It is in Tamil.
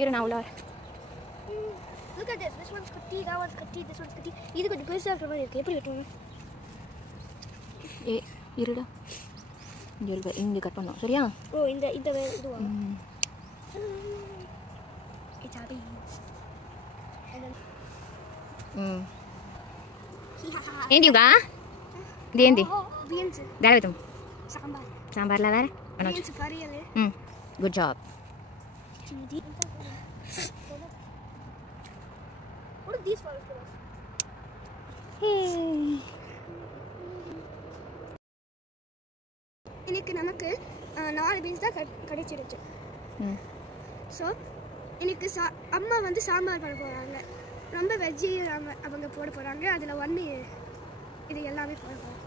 இரு நான் உள்ள வரேன். Look at this. This one's cutti, that one's cutti, this one's cutti. இது கொஞ்சம் பெருசா இருக்கிற மாதிரி இருக்கு. எப்படி வெட்டுவாங்க? இருடா. இங்க கட் பண்ணோம். சரியா? ஓ இந்த இதுவா? It's our beans. ఏంటి juga? ఇదేంటి? Beans. దాని పెడతాం. Sambar. సాంబార్లా వేరే? Beans కర్రీలే. Good job. What are these flowers for us? இன்னைக்கு நமக்கு 4 பீன்ஸ் தான் கிடைச்சிருச்சு. ஸோ இன்னைக்கு அம்மா வந்து சாம்பார் பண்ண போகிறாங்க. ரொம்ப வெஜ்ஜி அவங்க போட போகிறாங்க. அதில் ஒன்று இது எல்லாமே போட போகிறாங்க.